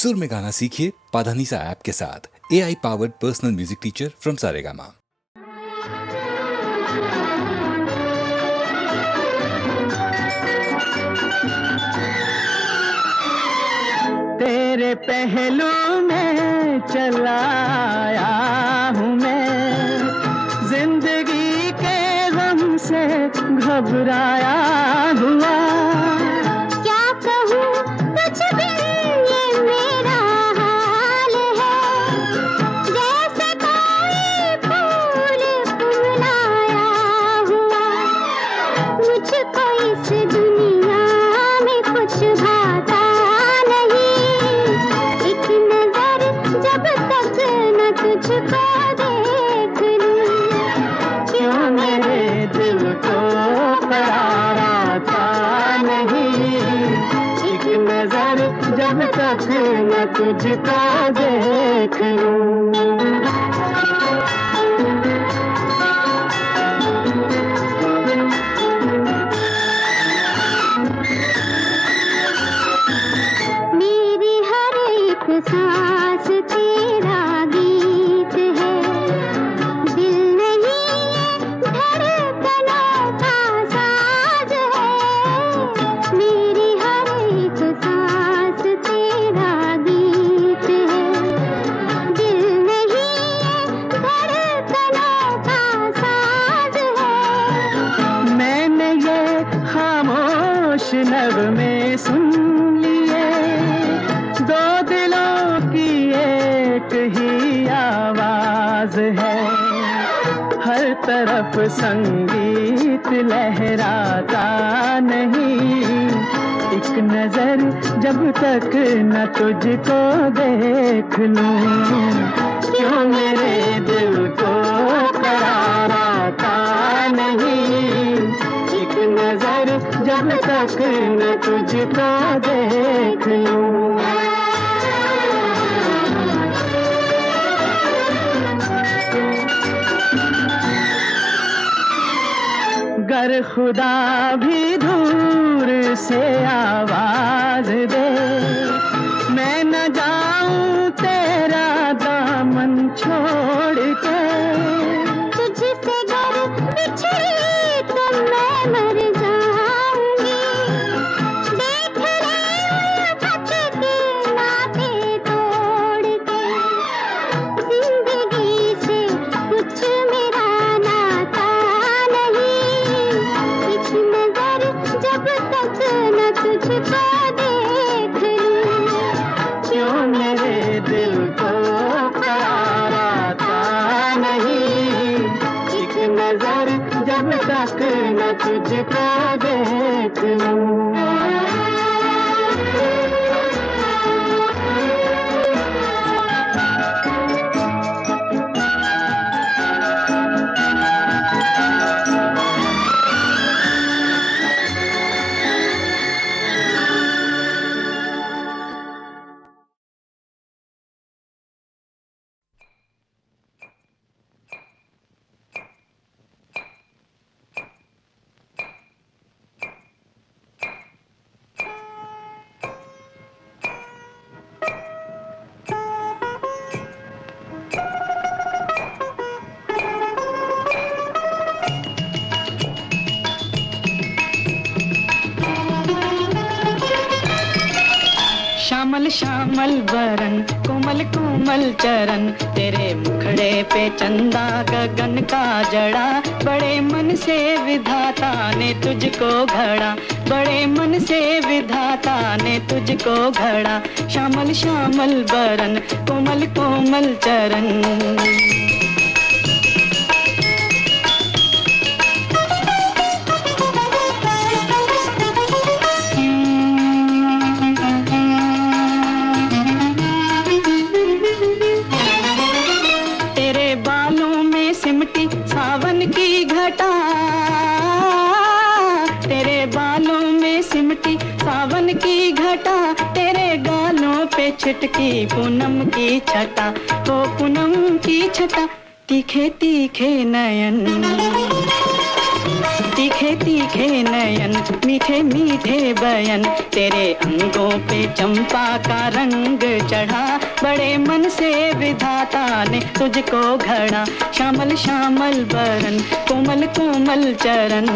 सुर में गाना सीखिए पाधानीसा ऐप के साथ। AI powered personal music teacher from Saregama. तेरे पहलू में चला आया हूँ मैं, जिंदगी के गम से घबराया हुआ। क्या कहूँ कुछ भी ये मेरा हाल है, जैसे कोई फूल फुलाया हुआ। मुझको इस दुनिया में कुछ भाता नहीं, एक नजर जब तक न तुझको देख लूं। क्यों मेरे दिल को करार आता नहीं, एक नजर जब तक न तुझको देख लूं। मेरी हर एक सांस तेरा गीत है, दिल नहीं ये धड़कनों का साज है। मेरी हर एक सांस तेरा गीत है, दिल नहीं ये धड़कनों का साज है। मैंने ये खामोश नगमे सुन लिए, दो दिलों की एक ही आवाज है। हर तरफ संगीत लहराता नहीं, एक नजर जब तक न तुझको देख लूं। क्यों मेरे दिल को करार आता नहीं, एक नजर जब तक न तुझको देख लूं। गर खुदा भी दूर से आवाज दे, मैं न जाऊं तेरा दामन छोड़ के। तुझसे गर बिछड़ी तो मैं मर जाऊंगी, देख ले भटके नाते तोड़ के। जिंदगी से कुछ मेरा नाता नहीं, एक नजर जब तक न तुझको देख लूं। क्यों मेरे दिल को करार आता नहीं, एक नजर जब तक न तुझको देख लूं। श्यामल श्यामल बरन, कोमल कोमल चरण, तेरे मुखड़े पे चंदा गगन का जड़ा। बड़े मन से विधाता ने तुझको घड़ा, बड़े मन से विधाता ने तुझको घड़ा। श्यामल श्यामल बरन, कोमल कोमल चरण। सावन की घटा, तेरे बालों में सिमटी सावन की घटा। तेरे गालों पे छिटकी पूनम की छटा, ओ पूनम की छटा। तीखे तीखे नयन, तीखे तीखे नयन, मीठे मीठे बयन, तेरे अंगों पे चंपा का रंग चढ़ा। गढ़ा, बड़े मन से विधाता ने तुझको घड़ा। श्यामल श्यामल बरन, कोमल कोमल चरण।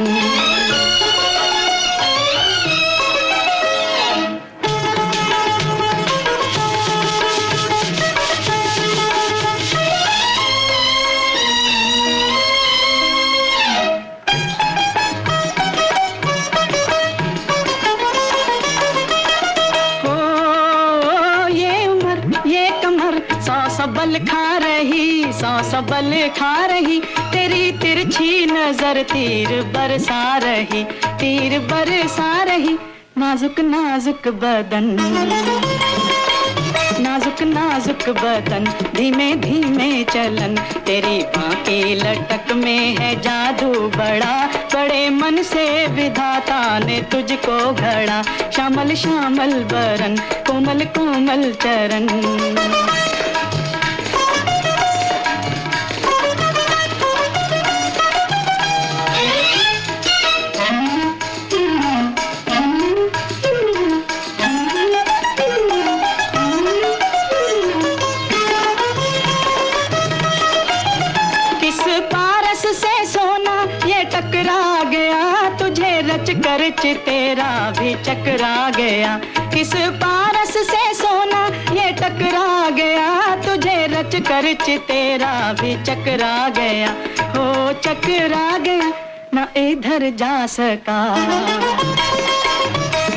सबल खा रही, सौ सबल खा रही, तेरी तिरछी नजर तीर बरसा रही, तीर बरसा रही। नाजुक नाजुक बदन, नाजुक नाजुक बदन, धीमे धीमे चलन, तेरी बांकी लटक में है जादू बड़ा, बड़े मन से विधाता ने तुझको घड़ा। श्यामल श्यामल बरन, कोमल कोमल चरण। कर तेरा भी चकरा गया, किस पारस से सोना ये टकरा गया, तुझे रच कर तेरा भी चकरा गया, हो चकरा गया। ना इधर जा सका,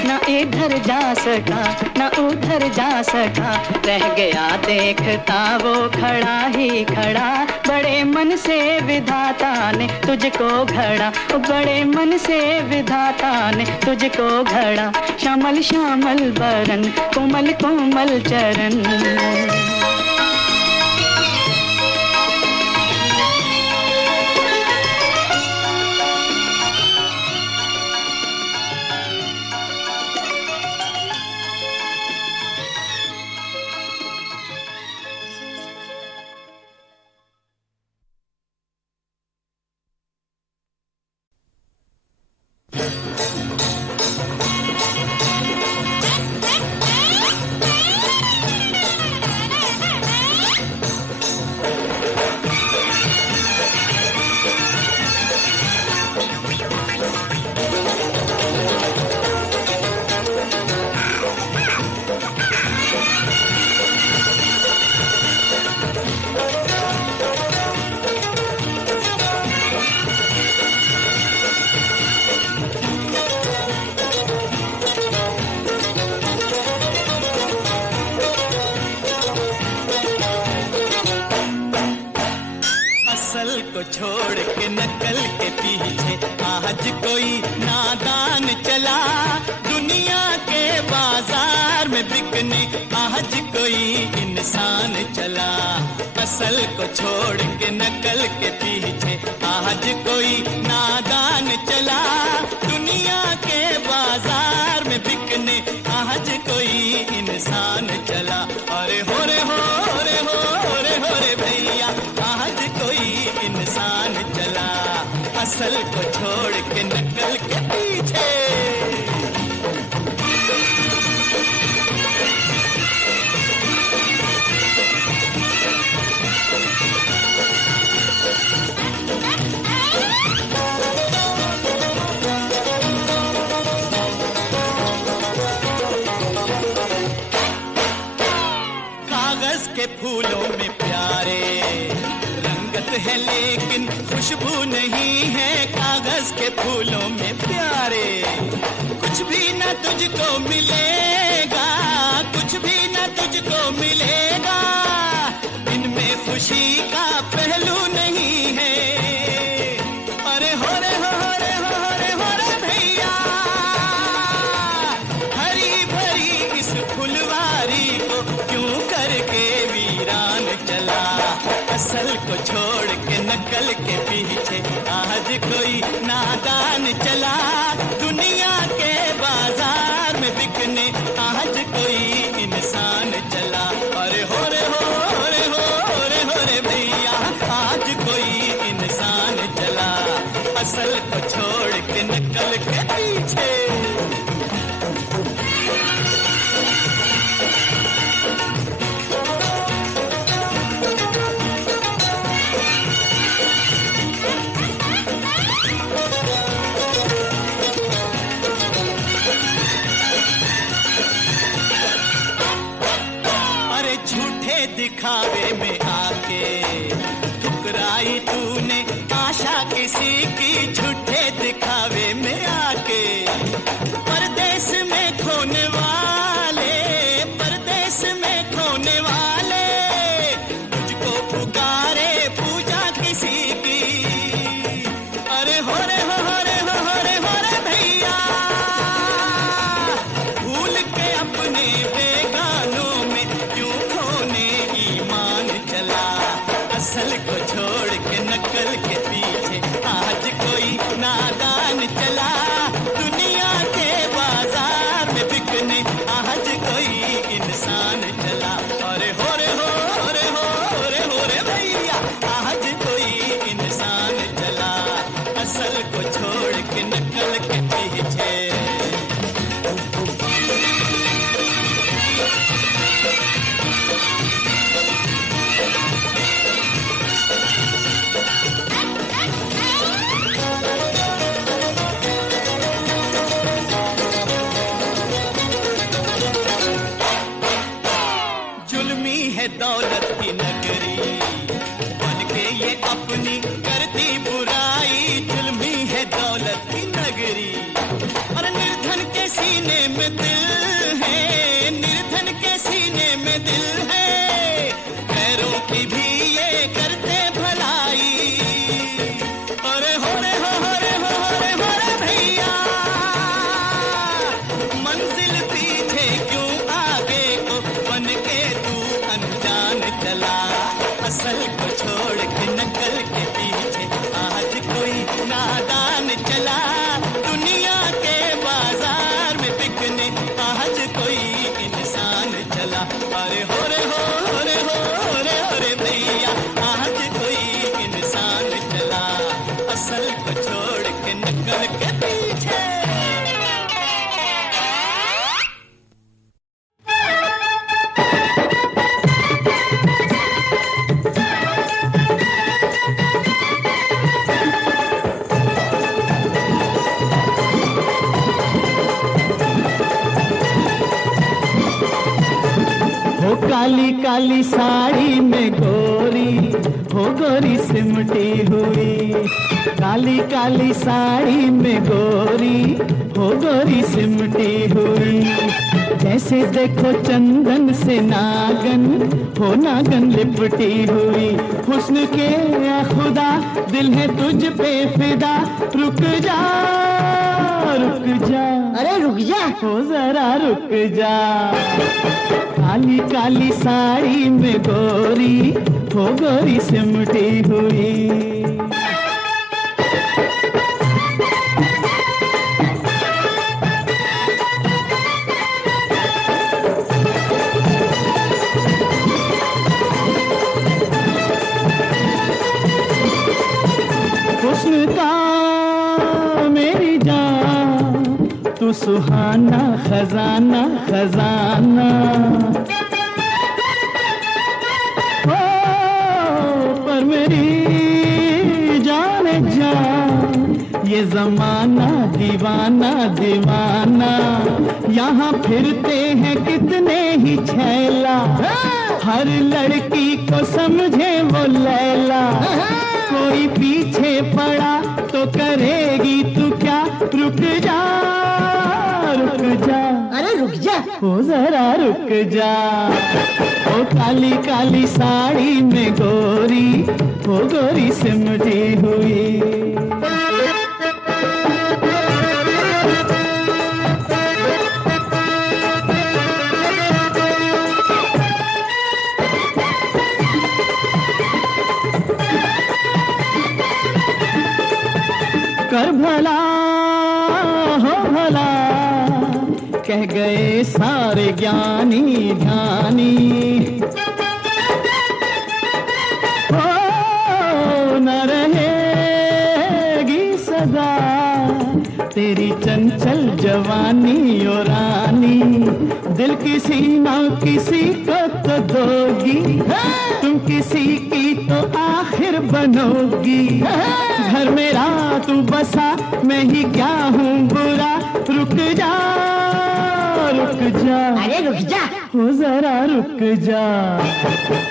ना इधर जा सका, ना उधर जा सका, रह गया देखता वो खड़ा ही खड़ा, बड़े मन से विधाता ने तुझको घड़ा, बड़े मन से विधाता ने तुझको घड़ा। श्यामल श्यामल बरन, कोमल कोमल चरण। छोड़ के नकल के पीछे आज कोई नादान चला, दुनिया के बाजार में बिकने आज कोई इंसान चला। असल को छोड़ के नकल के पीछे आज कोई नादान चला, दुनिया के बाजार में बिकने आज कोई इंसान चला। अरे हो रे हो रे हो रे हो रे भैया, आज कोई इंसान चला, असल को छोड़ के नकल के पीछे। कागज के फूलों में प्यारे रंगत है लेकिन खुशबू नहीं है, कागज के फूलों में प्यारे। कुछ भी न तुझको मिलेगा, कुछ भी न तुझको मिलेगा, इनमें खुशी का पहलू नहीं है। अरे हो रे हो रे हो रे हो रे भैया, हरी भरी इस फुलवारी को क्यों करके वीरान चला। असल को छोड़ के नकल के पीछे आज कोई नादान चला, दुनिया के बाजार में बिकने दिखावे में आके ठुकराई तूने आशा किसी की झूठे दिखावे में आके। परदेश में खोने वाले, परदेश में खोने वाले तुझको पुकारे पूजा किसी की। अरे हो रे हो रे हो रे हो रे भैया, भूल के अपने बेगानों में क्यों खोने ईमान चला। असल को छोड़ के नकल के पीछे आज कोई नादान चला। दुनिया के बाजार में बिकने आज कोई इंसान चला। अरे हो रे हो रे हो रे हो रे भैया, आज कोई इंसान चला असल को छोड़ के नकल के पीछे। जुल्मी है दौलत की नगरी बन के ये अपनी करती बुराई। जुल्मी है दौलत की नगरी और निर्धन के सीने में दिल है, निर्धन के सीने में दिल है। गैरों की भी ये करते भलाई। अरे हो रे हो रे हो रे हो रे भैया, मंजिल पीछे क्यों आगे को बन के तू अनजान चला। असल को छोड़ के नकल के पीछे आज कोई नादान चला। दुनिया के बाजार में बिकने आज कोई इंसान चला। अरे हो रे हो रे हो रे हो रे भैया, आज कोई इंसान चला असल को छोड़ के नकल के पीछे। हो काली काली साड़ी में गोरी, हो गोरी सिमटी हुई। काली काली साड़ी में गोरी, हो गोरी सिमटी हुई। जैसे देखो चंदन से नागन, हो नागन लिपटी हुई। हुस्न के या खुदा दिल है तुझ पे फिदा। रुक जा रुक जा, अरे रुक जा। हो जरा रुक जा। काली काली साड़ी में गोरी, हो गोरी सिमटी हुई। हुस्न का मेरी जान, तू सुहाना खजाना खजाना। ओ पर मेरी जान जान, ये जमाना दीवाना दीवाना। यहाँ फिरते हैं कितने ही छैला, हर लड़की को समझे वो लैला। कोई पीछे पड़ा तो करेगी तू क्या। रुक जा रुक जा, अरे रुक जा। हो जरा रुक जा। ओ काली काली साड़ी में गोरी, हो गोरी सिमटी हुई। कर भला हो भला, कह गए सारे ज्ञानी ध्यानी। हो न रहेगी सदा तेरी चंचल जवानी ओ रानी। दिल किसी ना किसी को तो दोगी, तुम किसी की तो आखिर बनोगी। घर मेरा तू बसा, मैं ही क्या हूँ बुरा। रुक जा रुक रुक जा, अरे रुक जा, हो जरा रुक जा,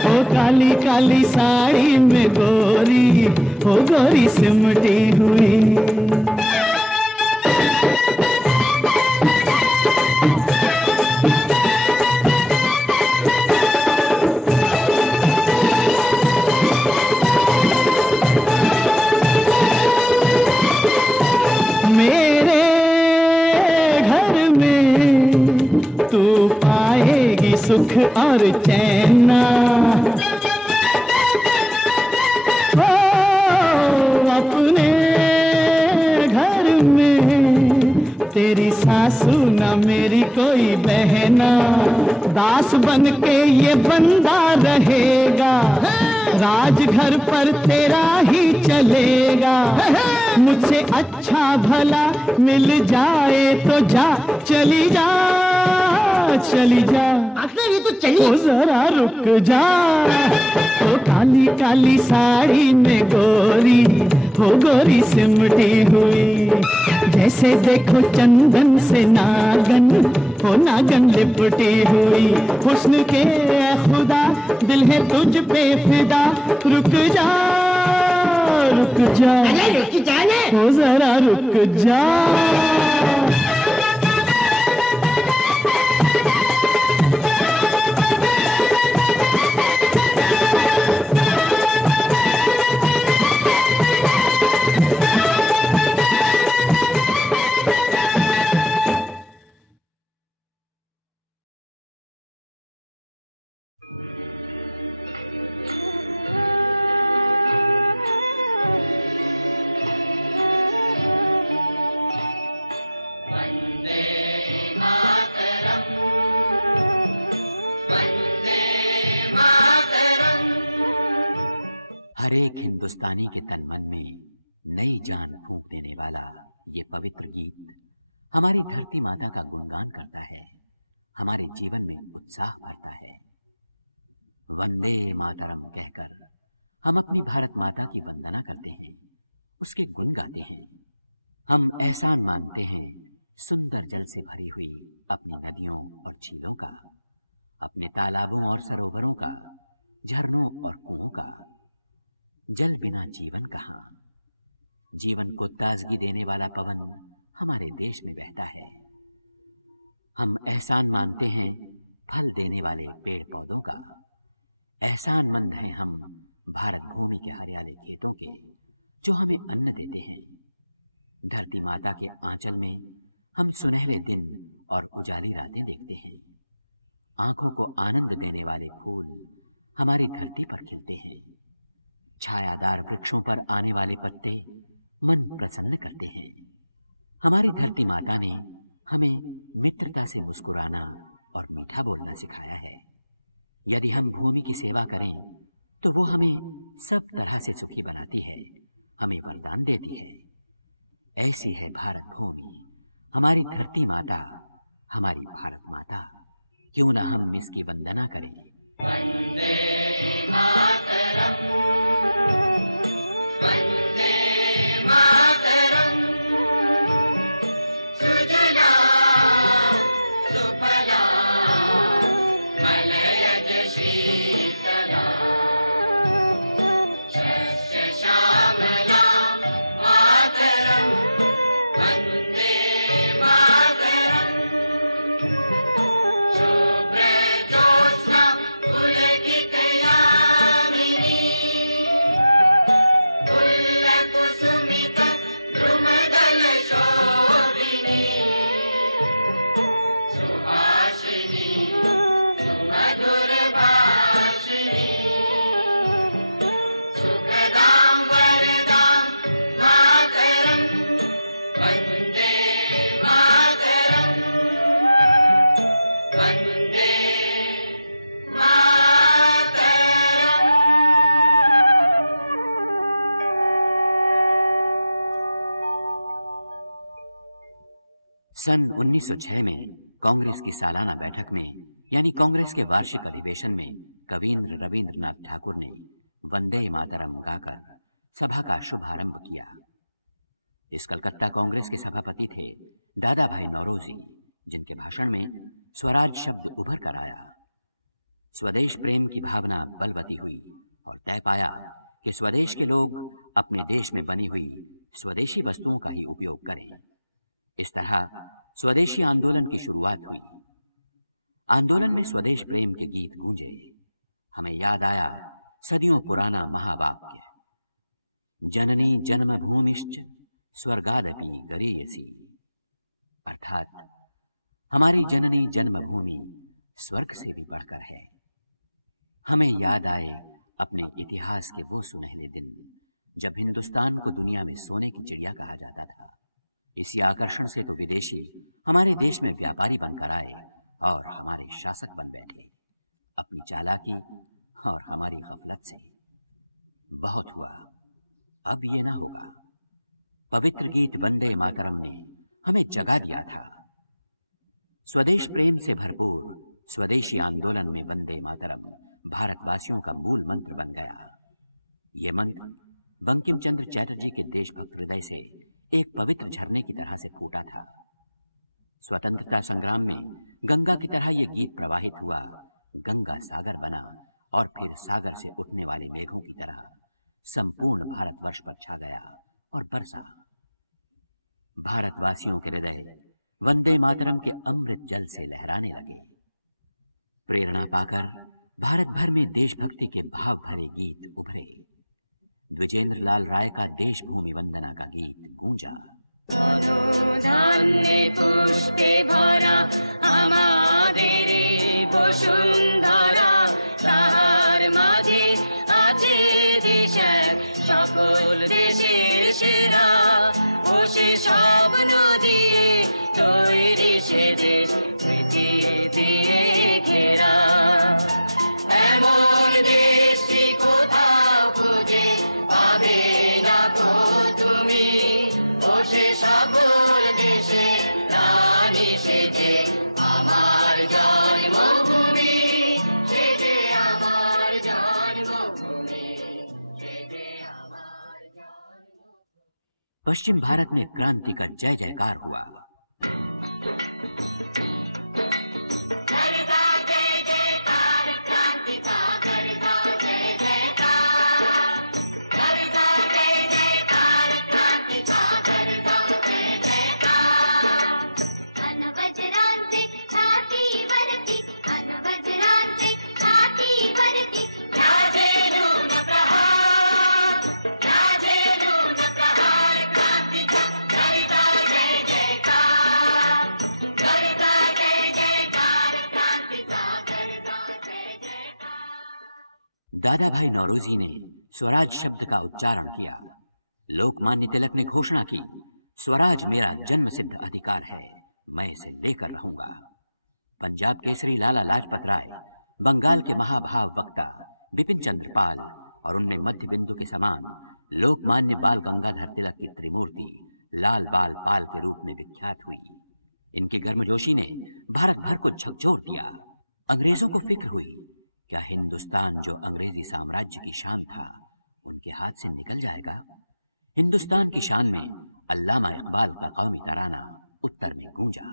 ओ काली काली साड़ी में गोरी, हो गोरी सिमटी हुई। मेरे घर में तू पाएगी सुख और चैन, ओ अपने घर में तेरी सासू ना मेरी कोई बहना, दास बन के ये बंदा रहेगा, राजघर पर तेरा ही चलेगा, मुझसे अच्छा भला मिल जाए तो जा, चली जा चली जा, आखिर ये तो चली। ओ जरा रुक जा, ओ काली काली साड़ी में गोरी, हो गोरी सिमटी हुई, जैसे देखो चंदन से नागन, हो नागन लिपटी हुई, हुस्न के ऐ खुदा दिल है तुझ पे फिदा, रुक जा रुक जा, अरे रुक जा ना, हो जरा रुक जा। हर एक हिंदुस्तानी के तन मन में नई जान फूंक देने वाला ये पवित्र गीत हमारी धरती माता का गुणगान करता है, हमारे जीवन में उत्साह भरता है। वंदे मातरम कहकर हम अपनी भारत माता की वंदना करते हैं, उसके गुण गाते हैं। हम एहसान मानते हैं सुंदर जल से भरी हुई अपनी नदियों और झीलों का, अपने तालाबों और सरोवरों का, झरनों और कुओं का। जल बिना जीवन कहाँ। जीवन को ताजगी देने वाला पवन हमारे देश में बहता है। हम एहसान मानते हैं फल देने वाले पेड़ पौधों का। एहसानमंद हैं हम भारत भूमि के हरियाले खेतों के, जो हमें अन्न देते हैं। धरती माता के आंचल में हम सुनहरे दिन और उजाली रातें देखते हैं। आंखों को आनंद देने वाले फूल हमारी धरती पर खिलते हैं। छायादार वृक्षों पर आने वाले पत्ते मन प्रसन्न करते हैं। हमारी धरती माता ने हमें मित्रता से मुस्कुराना और मीठा बोलना सिखाया है। यदि हम भूमि की सेवा करें तो वो हमें सब तरह से सुखी बनाती है, हमें वरदान देती है। ऐसी है भारत भूमि, हमारी धरती माता, हमारी भारत माता। क्यों ना हम इसकी वंदना करें। वंदे मातरम, वंदे मातरम, सुजला सुफला मलयज शीतला, शस्य श्यामला मातरम, वंदे मातरम, शुभ्र ज्योत्स्ना पुलकितयामिनी, फुल्लकुसुमित द्रुमदल शोभिनी, सुहासिनी सुमधुर भाषिणी, सुखदां वरदां मातरं, वन्दे मातरं, वन्दे मातरं। सन 1906 में कांग्रेस की सालाना बैठक में यानी कांग्रेस के वार्षिक अधिवेशन में कवींद्र रविंद्रनाथ ठाकुर ने वंदे मातरम गाकर सभा का शुभारंभ किया। इस कलकत्ता कांग्रेस के सभापति थे दादा भाई नौरोजी, जिनके भाषण में स्वराज शब्द उभर कर आया। स्वदेश प्रेम की भावना बलवती हुई और तय पाया कि स्वदेश के लोग अपने देश में बनी हुई स्वदेशी वस्तुओं का ही उपयोग करें। इस तरह स्वदेशी आंदोलन की शुरुआत हुई। आंदोलन में स्वदेश प्रेम के गीत गूंजे। हमें याद आया सदियों पुराना महावाक्य, जननी जन्मभूमिश्च स्वर्गादपि गरीयसी, अर्थात हमारी जननी जन्मभूमि स्वर्ग से भी बढ़कर है। हमें याद आए अपने इतिहास के वो सुनहले दिन जब हिंदुस्तान को दुनिया में सोने की चिड़िया कहा जाता था। इसी आकर्षण से तो विदेशी हमारे देश में व्यापारी बनकर आए और हमारे शासक बन बैठे, अपनी चालाकी और हमारी गफलत से। बहुत हुआ, अब ये ना होगा। पवित्र गीत वंदे मातरम ने हमें जगा दिया था। स्वदेश प्रेम से भरपूर स्वदेशी आंदोलन में वंदे मातरम भारतवासियों का मूल मंत्र बन गया। ये मंत्र बंकिम चंद्र चटर्जी के देशभक्त हृदय से एक पवित्र झरने की तरह से फूटा था। स्वतंत्रता संग्राम में गंगा की तरह यह गीत प्रवाहित हुआ, गंगा सागर बना और फिर सागर से उठने वाले मेघों की तरह संपूर्ण भारतवर्ष पर छा गया और बरसा। भारतवासियों के हृदय वंदे मातरम के अमृत जल से लहराने लगे। प्रेरणा पाकर भारत भर में देशभक्ति के भाव भरे गीत उभरे। द्विजेंद्र लाल राय का देश भूमि वंदना का गीत गूंजा। धान्य पुष्पे भरा আমাদের বসুন্ধরা, তাহার মাঝে আছে দেশের সকল দেশের সেরা, ও সে স্বপ্ন দিয়ে তৈরি সে দেশ স্মৃতি দিয়ে ঘেরা। এমন দেশটি কোথাও খুঁজে পাবে না তো তুমি, ও সে সকল দেশে রানী সেজে আমার জন্মভূমি, সেজে আমার জন্মভূমি, সেজে আমার জন্মভূমি। पश्चिम भारत में क्रांति का जय जयकार हुआ। दादा भाई नौरोजी ने स्वराज शब्द का उच्चारण किया। लोकमान्य तिलक ने घोषणा की, स्वराज मेरा जन्म सिद्ध अधिकार है, मैं इसे लेकर रहूंगा। पंजाब केसरी लाला लाजपत राय, बंगाल के महाभाव वक्ता बिपिन चंद्र पाल और उनमें मध्य बिंदु के समान लोकमान्य बाल गंगाधर तिलक की त्रिमूर्ति लाल बाल पाल के रूप में विख्यात हुई। इनकी गर्मजोशी ने भारत भर को झकझोर दिया। अंग्रेजों को फिक्र हुई, क्या हिंदुस्तान जो अंग्रेजी साम्राज्य की शान था उनके हाथ से निकल जाएगा? हिंदुस्तान की शान में अल्लामा इकबाल का कौमी तराना उत्तर में गूंजा।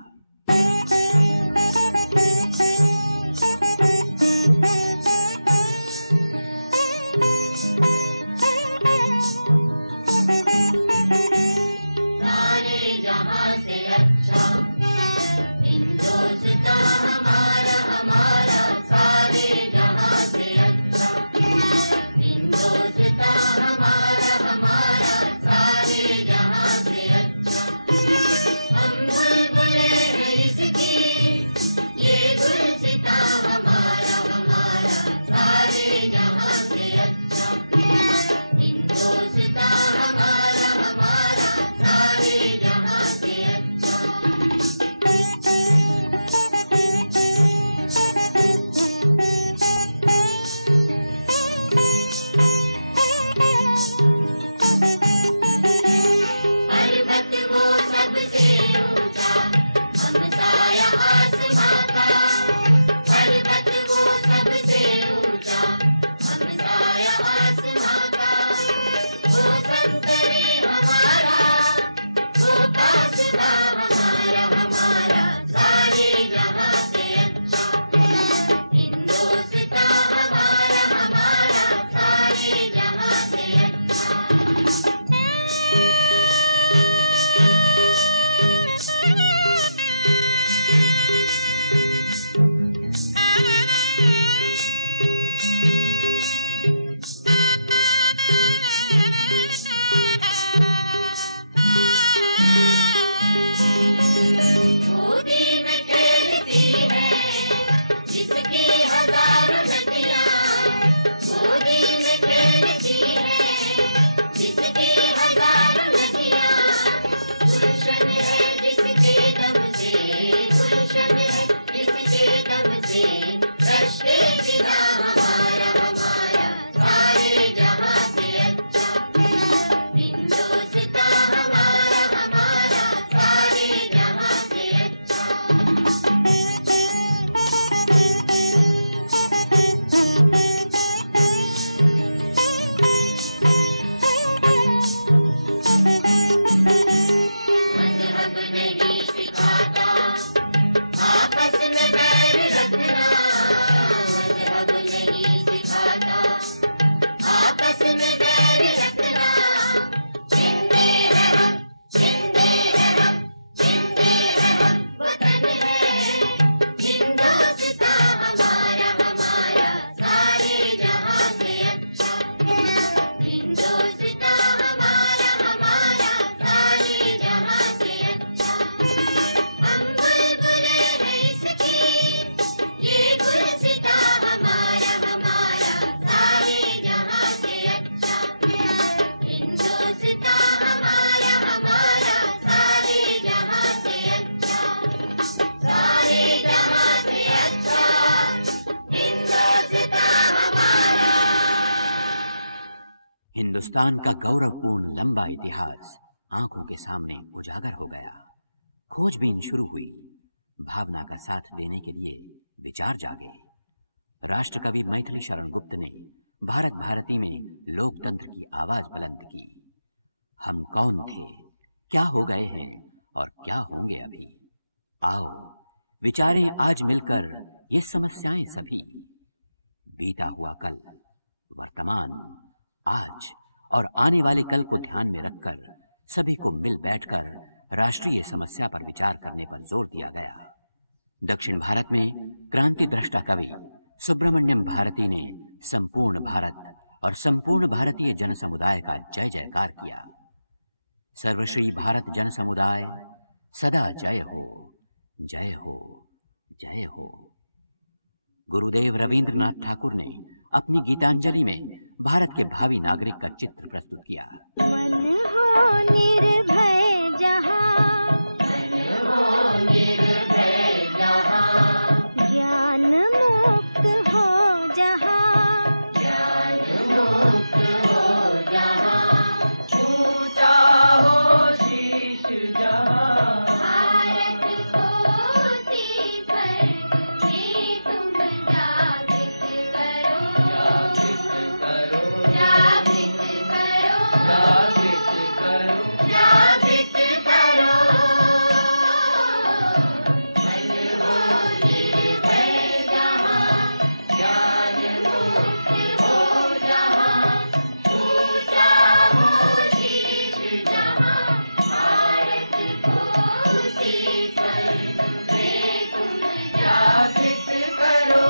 सारे जहां से अच्छा हिंदुस्तान हमारा, हमारा सारे जहां से अच्छा हिंदुस्तान हमारा, हमारा सारे जहां से अच्छा। हम बुलबुलें हैं इसकी हिंदुस्तान का गौरवपूर्ण लंबा इतिहास आंखों के सामने उजागर हो गया। खोजबीन शुरू हुई। भावना का साथ देने के लिए विचार जागे। राष्ट्रकवि मैथिली शरण गुप्त ने भारत भारती में लोकतंत्र की आवाज बुलंद की। हम कौन थे, क्या हो गए हैं और क्या होंगे अभी। आओ विचारें आज मिलकर ये समस्याएं सभी। बीता हुआ कल, वर्तमान, आज और आने वाले कल को ध्यान में रखकर सभी को मिल बैठकर राष्ट्रीय समस्या पर विचार करने पर जोर दिया गया। दक्षिण भारत में क्रांति दृष्टा कवि सुब्रमण्यम भारती ने संपूर्ण भारत और संपूर्ण भारतीय जन समुदाय का जय जयकार किया। सर्वश्री भारत जन समुदाय सदा जय हो, जय हो, जय हो। गुरुदेव रवींद्रनाथ ठाकुर ने अपनी गीतांजलि में भारत के भावी नागरिक का चित्र प्रस्तुत किया। मन हो निर्भय जहाँ, मन हो निर्भय जहाँ, ज्ञान मुक्त हो जहाँ, ज्ञान मुक्त हो जहाँ, ऊंचा हो शीश जहाँ, भारत को सीकर में तुम जागृत करो, जागृत करो, जागृत करो, जागृत करो, जागृत करो। मन हो निर्भय जहाँ, ज्ञान मुक्त हो जहाँ, ऊंचा हो शीश जहाँ, भारत को सीकर में तुम जागृत करो,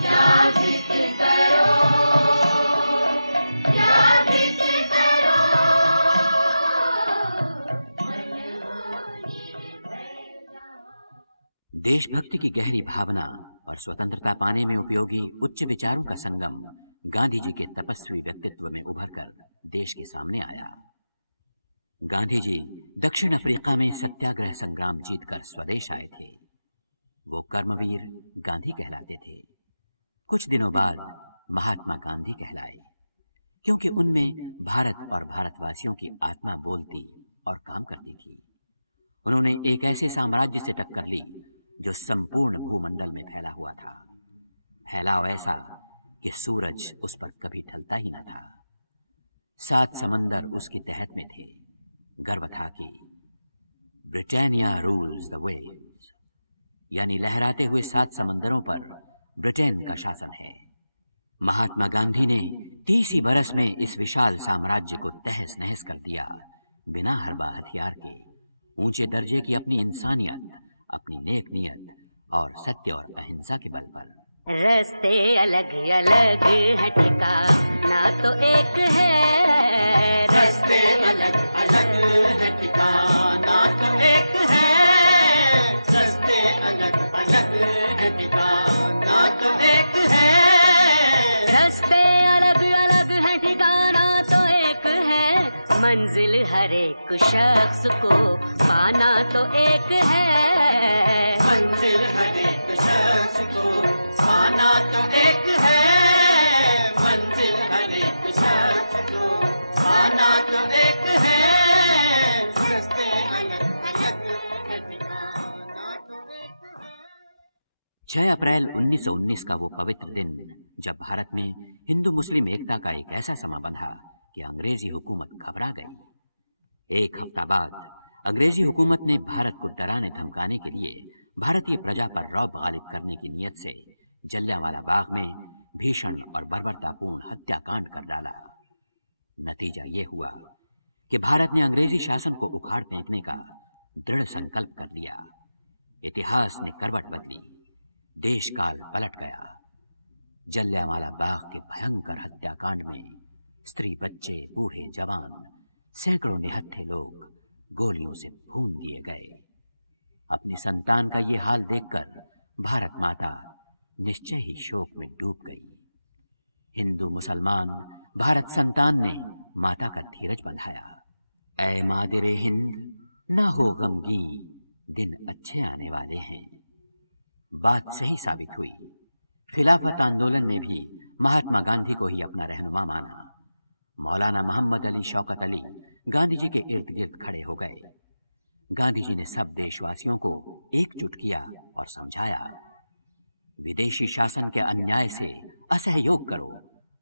जागृत करो, जागृत करो। मन हो निर्भय जहाँ। देशभक्ति की गहरी भावना और स्वतंत्रता पाने में उपयोगी उच्च विचारों का संगम गांधी जी के तपस्वी व्यक्तित्व में उभरकर देश के सामने आया। गांधी जी दक्षिण अफ्रीका में सत्याग्रह संग्राम जीतकर स्वदेश आए थे। वो कर्मवीर गांधी कहलाते थे। कुछ दिनों बाद महात्मा गांधी कहलाए, क्योंकि उनमें भारत और भारतवासियों की आत्मा बोलती और काम करती थी। उन्होंने एक ऐसे साम्राज्य से टक्कर ली जो संपूर्ण भूमंडल में फैला हुआ था। फैलाव ऐसा कि सूरज उस पर कभी ढलता ही न था। 7 समंदर उसके तहत में थे। गर्व था कि ब्रिटानिया रूल्स द वेव्स, यानी लहराते हुए 7 समंदरों पर ब्रिटेन का शासन है। महात्मा गांधी ने 30 ही बरस में इस विशाल साम्राज्य को तहस नहस कर दिया, बिना हरबा हथियार के। ऊंचे दर्जे की अपनी इंसानियत, अपनी नेक नियत और सत्य और अहिंसा के बल पर। रस्ते अलग अलग है ठिकाना तो एक है, रस्ते अलग अलग है ठिकाना तो एक है, रस्ते अलग अलग है ठिकाना तो एक है, रस्ते अलग अलग है ठिकाना तो एक है, मंजिल हर एक शख्स को पाना तो एक है, मंजिल हर एक शख्स को पाना तो एक है, मंजिल हर एक शख्स को पाना तो एक है, रस्ते अलग अलग है ठिकाना तो एक है। 6 अप्रैल 1919 का वो पवित्र दिन जब भारत में हिंदू मुस्लिम एकता का एक ऐसा समा बंधा कि अंग्रेजी हुकूमत घबरा गई। एक हफ्ता बाद अंग्रेजी हुकूमत ने भारत को डराने धमकाने के लिए भारतीय प्रजा पर रौब गालिब करने की नीयत से जलियांवाला बाग में भीषण और बर्बरतापूर्ण हत्याकांड कर डाला। नतीजा ये हुआ कि भारत ने अंग्रेजी शासन को उखाड़ फेंकने का दृढ़ संकल्प कर लिया। इतिहास ने करवट बदली, देश काल पलट गया। जलियांवाला बाग के भयंकर हत्याकांड में स्त्री, बच्चे, बूढ़े, जवान, सैकड़ों निहत्थे लोग गोलियों से भून दिए गए। अपनी संतान का ये हाल देखकर भारत माता निश्चय ही शोक में डूब गई। हिंदू मुसलमान भारत संतान ने माता का धीरज बंधाया। ऐ मादिरे हिंद, ना हो गमगी, दिन अच्छे आने वाले हैं। बात सही साबित हुई। खिलाफत आंदोलन ने भी महात्मा गांधी को ही अपना रहनुमा माना। मौलाना मोहम्मद अली शौकत अली गांधी जी के इर्द गिर्द खड़े हो गए। गांधी जी ने सब देशवासियों को एकजुट किया और समझाया, विदेशी शासन के अन्याय से असहयोग करो,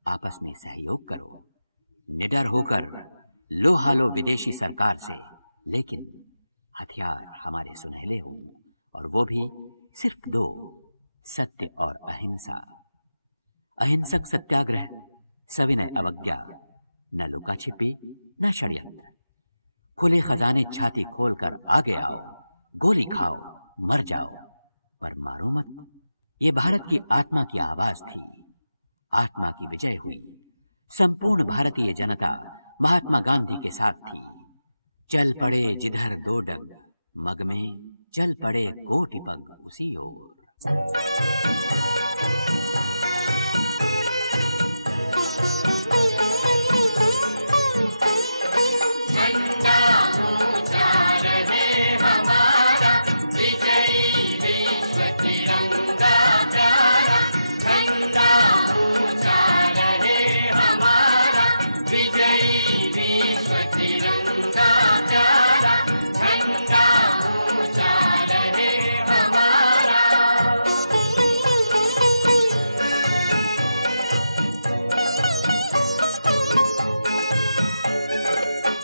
आपस में सहयोग करो, निडर होकर लो हालो विदेशी सरकार से, लेकिन हथियार हमारे सुनहले हों, और वो भी सिर्फ 2, सत्य और अहिंसा। अहिंसक सत्याग्रह, सविनय अवज्ञा, न लुका छिपी न षड्यंत्र। खुले खजाने छाती खोलकर आगे आओ, गोली खाओ, मर जाओ, पर मारो मत। ये भारत की आत्मा की आवाज थी। आत्मा की विजय हुई। संपूर्ण भारतीय जनता महात्मा गांधी के साथ थी। चल पड़े जिधर 2 डग, मग में चल पड़े कोटि पग उसी ओर। झंडा ऊंचा रहे हमारा, विजयी विश्व तिरंगा प्यारा। झंडा ऊंचा रहे हमारा, विजयी विश्व तिरंगा प्यारा। झंडा ऊंचा रहे हमारा।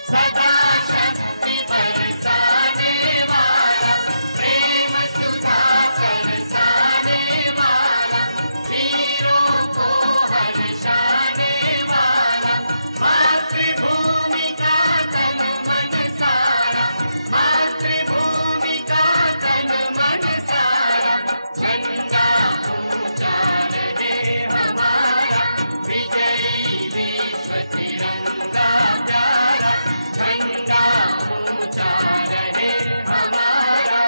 सदा शक्ति बरसाने वाला, प्रेम सुधा बरसाने वाला, वीरों को हर्षाने वाला। मातृभूमि का तन मन सारा, मातृभूमि का तन मन सारा। झंडा ऊंचा रहे हमारा, विजयी विश्व तिरंगा प्यारा। झंडा ऊंचा रहे हमारा।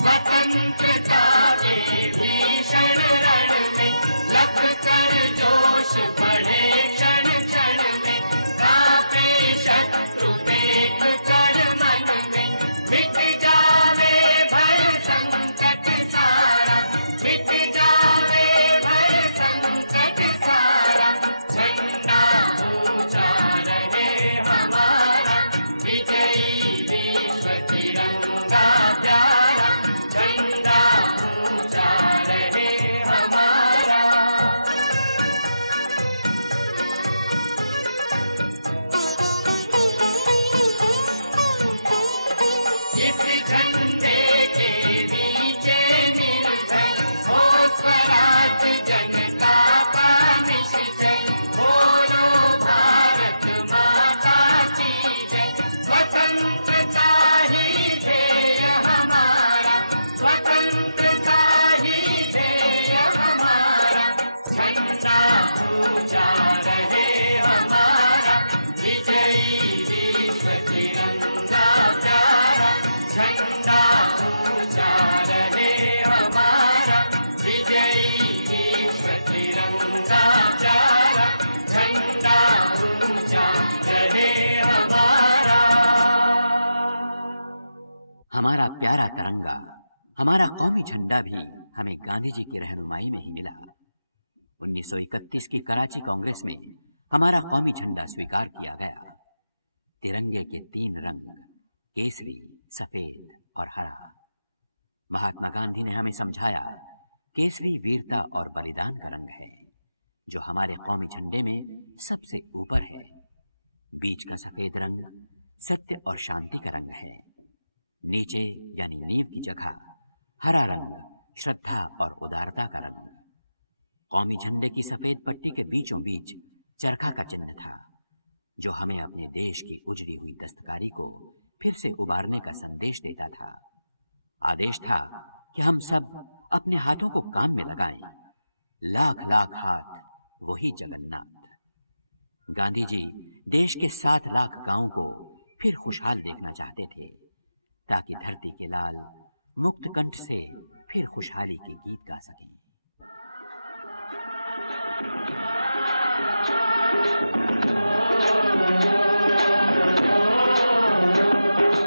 स्वतंत्रता के भीषण रण में लग कर जोश बढ़े क्षण क्षण में। कांपे शत्रु देख कर मन में, मिट जावे भय संकट सारा, मिट जावे भय संकट सारा। झंडा ऊंचा रहे हमारा, विजयी विश्व तिरंगा प्यारा। झंडा ऊंचा रहे हमारा। इस झंडे के नीचे मिल गए हो स्वराज जनता का निश्चय। बोलो भारत माता की जय। स्वतंत्रता ही ध्येय हमारा, स्वतंत्रता ही ध्येय हमारा। झंडा ऊंचा रहे हमारा, विजयी विश्व तिरंगा प्यारा। झंडा ऊंचा रहे हमारा, विजयी विश्व तिरंगा प्यारा। झंडा ऊंचा रहे हमारा। हमारा प्यारा तिरंगा, हमारा कौमी झंडा भी हमें गांधी जी की रहनुमाई में ही मिला। 1931 की कराची कांग्रेस में हमारा कौमी झंडा स्वीकार किया गया। तिरंगे के 3 रंग, केसरी, सफेद और हरा। महात्मा गांधी ने हमें समझाया, केसरी वीरता और बलिदान का रंग है, जो हमारे कौमी झंडे में सबसे ऊपर है। बीच का सफेद रंग सत्य और शांति का रंग है। नीचे यानी नींव की जगह हरा रंग श्रद्धा और उदारता का रंग। कौमी झंडे की सफेद पट्टी के बीचों बीच चरखा का चिन्ह था, जो हमें अपने देश की उजड़ी हुई दस्तकारी को फिर से उबारने का संदेश देता था। आदेश था कि हम सब अपने हाथों को काम में लगाएं। लाख लाख हाथ वही जगन्नाथ। गांधी जी देश के 7 लाख गांवों को फिर खुशहाल देखना चाहते थे, ताकि धरती के लाल मुक्त कंठ से फिर खुशहाली के गीत गा सकें।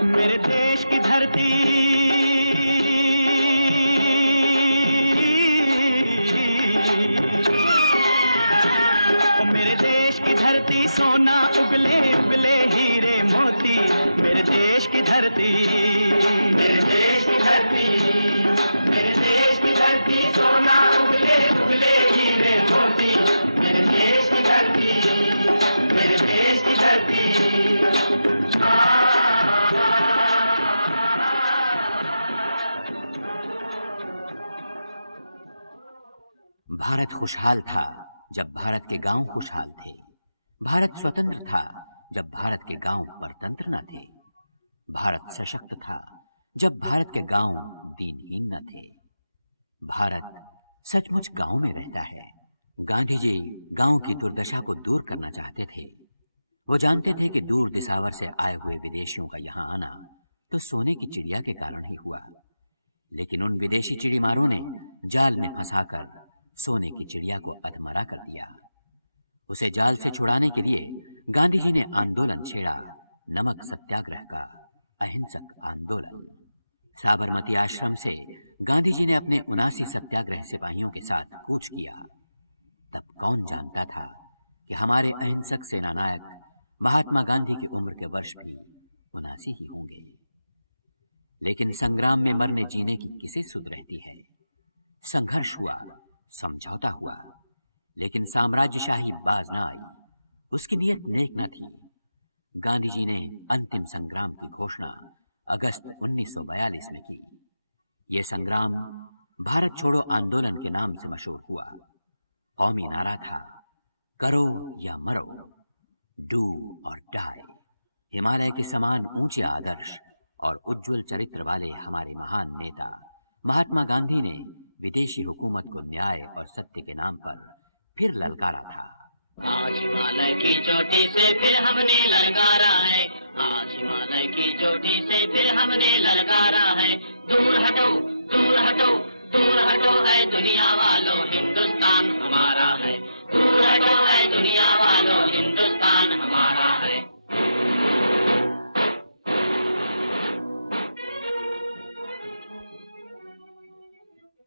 मेरे धरती, ओ मेरे देश की धरती सोना उगले उगले हीरे मोती, मेरे देश की धरती, मेरे देश की धरती, मेरे देश की धरती सोना उगले उगले हीरे मोती, मेरे देश की धरती, मेरे देश की धरती। भारत खुशहाल था जब भारत के गांव खुशहाल थे। भारत स्वतंत्र था जब भारत के गांव परतंत्र न थे। भारत सशक्त था जब भारत के गांव दीनहीन न थे। भारत सचमुच गांव में रहता है। गांधी जी गांव की दुर्दशा को दूर करना चाहते थे। वो जानते थे कि दूर दिसावर से आए हुए विदेशियों का यहाँ आना तो सोने की चिड़िया के कारण ही हुआ, लेकिन उन विदेशी चिड़ीमारों ने जाल में फंसाकर सोने की चिड़िया को अधमरा कर दिया। उसे जाल से छुड़ाने के लिए गांधी जी ने आंदोलन छेड़ा, नमक सत्याग्रह का अहिंसक आंदोलन। साबरमती आश्रम से गांधी जी ने अपने 79 सत्याग्रह सिपाहियों के साथ कूच किया। तब कौन जानता था कि हमारे अहिंसक सेना नायक महात्मा गांधी की उम्र के वर्ष भी 79 ही होंगे। लेकिन संग्राम में मरने जीने की किसे सुध रहती है। संघर्ष हुआ, समझौता हुआ, लेकिन साम्राज्यशाही बाज न आई। उसकी नीयत नेक न थी। गांधी जी ने अंतिम संग्राम की घोषणा अगस्त 1942 में की। यह संग्राम भारत छोड़ो आंदोलन के नाम से मशहूर हुआ। कौमी नारा था, करो या मरो, डू और डाई। हिमालय के समान ऊंचे आदर्श और उज्जवल चरित्र वाले हमारे महान नेता महात्मा गांधी ने विदेशी हुकूमत को न्याय और सत्य के नाम पर फिर ललकारा था। आज हिमालय की चोटी से फिर हमने ललकारा है, आज हिमालय की चोटी से फिर हमने ललकारा है। दूर हटो, दूर हटो, दूर हटो ऐ दुनिया वालों, हिंदुस्तान हमारा है। दूर हटो ऐ दुनिया वालों, हिंदुस्तान हमारा है।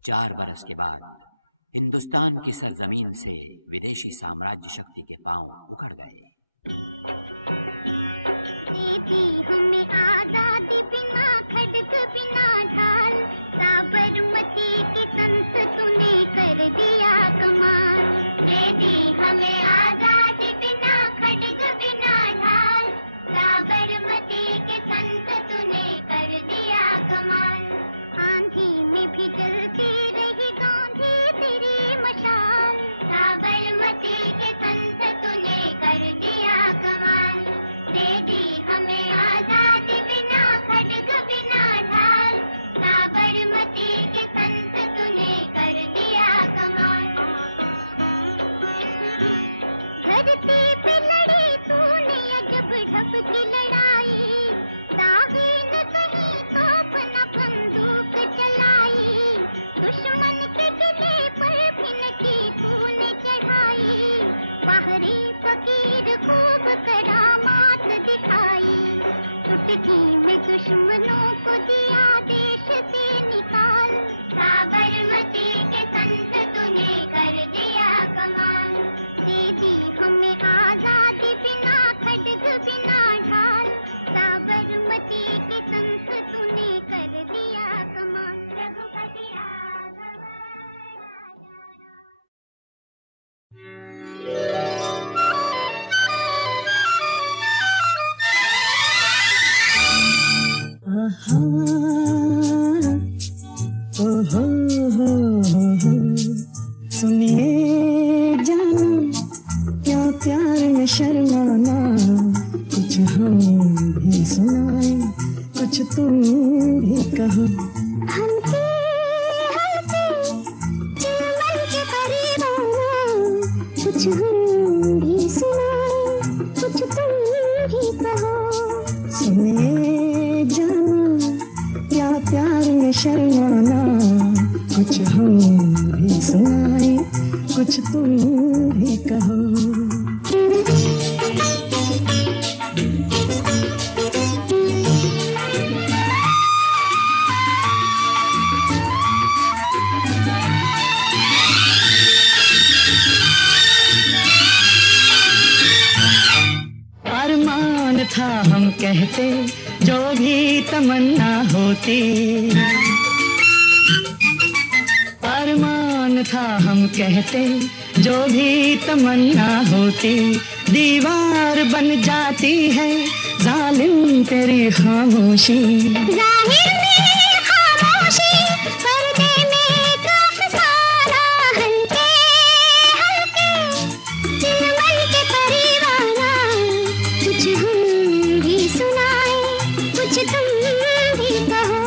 4 बरस के बाद हिंदुस्तान की सरजमीन से विदेशी साम्राज्य शक्ति के पांव उखड़ गए। दीदी हमें आजादी बिना खड्ग बिना ढाल, साबरमती के संत तूने कर दिया कमाल। दीदी हमें आजादी बिना खड्ग बिना ढाल, साबरमती के संत तूने कर दिया कमाल। आंधी में भी जलती रही गांधी तेरी मशाल, साबरमती के संत तूने कर दिया कमाल। दे दी हमें आजादी बिना खड्ग बिना ढाल, साबरमती के संत तूने कर दिया कमाल। धरती पे लड़ी तूने अजब ढब की लड़ाई, दागे न कहीं तोप न बंदूक चलाई। दुश्मन के किले पर भी न की तूने चढ़ाई, बाहरी फकीर खूब करामात दिखाई। चुटकी में दुश्मनों को दिया देश से निकाल, साबरमती के संत तूने कर दिया कमाल। दे दी हमें आजादी बिना खड्ग बिना ढाल, साबरमती के संत तूने कर दिया कमाल। रघुपति राघव सुनिए जानो क्या प्यार में शर्माना, कुछ हम भी सुनाए कुछ तुम भी कहो। हल्के हल्के मन के करीब आना, कुछ हम भी सुनाए कुछ तुम भी कहो। सुनिए जानो क्या प्यार में शर्माना, कुछ हम भी सुनाए कुछ तुम भी कहो। कहते जो भी तमन्ना होती, अरमान था हम कहते जो भी तमन्ना होती, दीवार बन जाती है जालिम तेरी खामोशी। जाहिर में खामोशी, पर्दे में एक अफसाना, हल्के हल्के चिलमल के परीवाना, कुछ हम भी सुनाए, कुछ तुम भी कहो।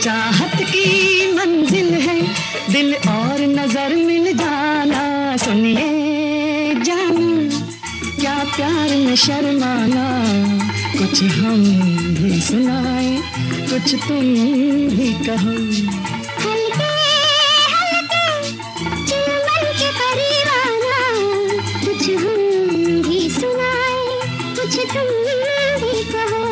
चाहत की मंजिल है दिल और नजर मिल जाना, सुनिए जाना क्या प्यार में शर्माना, कुछ हम भी सुनाए, कुछ तुम भी कहो। हल्के हल्के चिलमल के परीवाना, कुछ हम भी सुनाए, कुछ तुम भी कहो।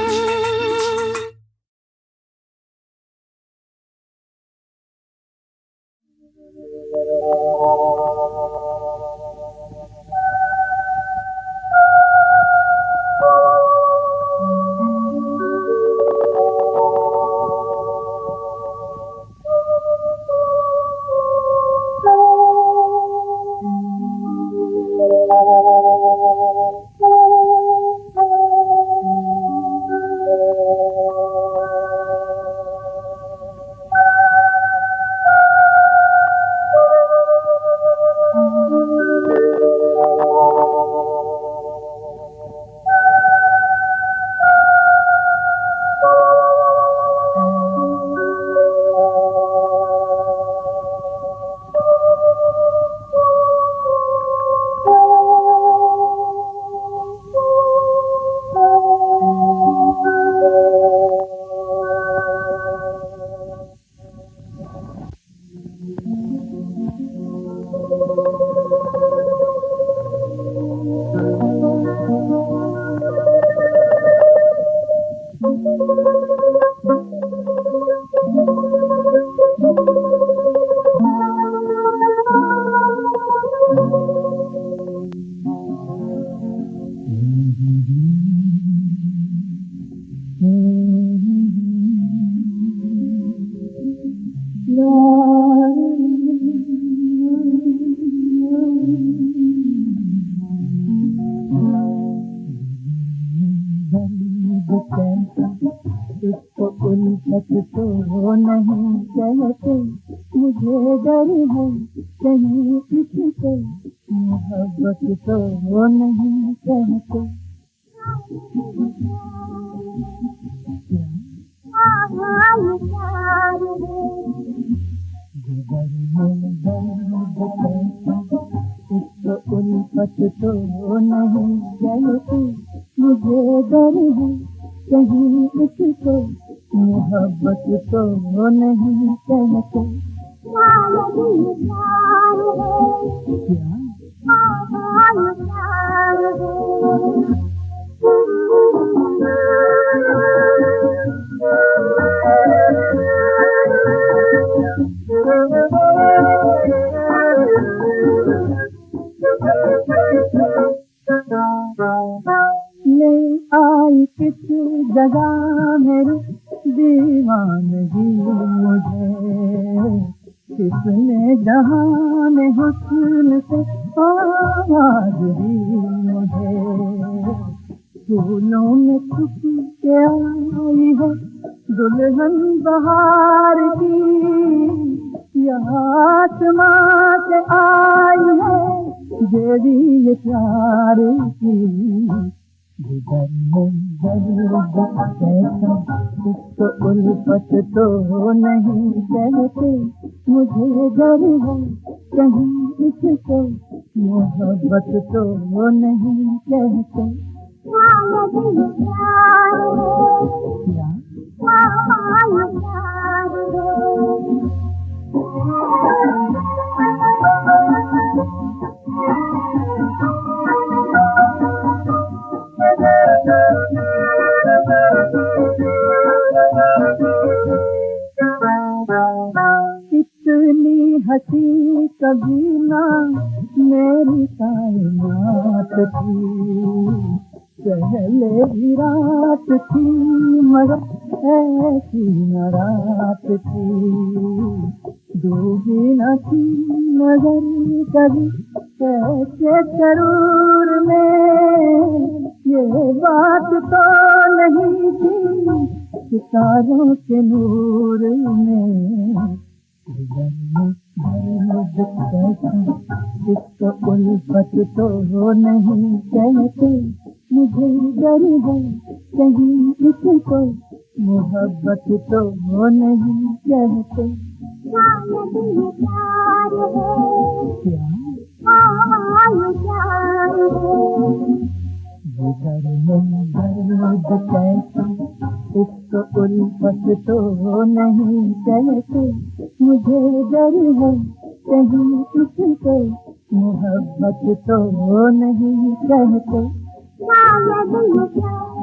इसको उल्फत तो नहीं कहते, मुझे डर है कहीं इसको मोहब्बत तो नहीं कहते। इसको उल्फत तो नहीं कहते, मुझे डर है कहीं इसको मोहब्बत तो नहीं कहते। नहीं आई किस जगह मेरी दीवानगी मुझे, किसने जहां में हुस्न से आवाज दी मुझे। फूलों में छुप के आई है दुल्हन बहार की, यहाँ आसमां से आई है देवी ये प्यार की। जिधर में दर्द कैसा इसको उल्फत तो नहीं कहते, मुझे डर है कहीं इसको मोहब्बत तो नहीं कहते। इतनी हंसी कभी ना मेरी कायनात थी, पहले भी रात थी मगर ऐसी न रात थी, डूबी न थी नजर कभी ऐसे जरूर में, ये बात तो नहीं थी सितारों के नूर में। इसको उल्फत तो नहीं कहते, मुझे डर है कहीं इसको मोहब्बत तो नहीं कहते। शायद ये प्यार है, प्यार है, जिगर में दर्द कैसा इसको उल्फत तो नहीं कहते, मुझे डर है कहीं इसको मोहब्बत तो नहीं कहते। शायद ये प्यार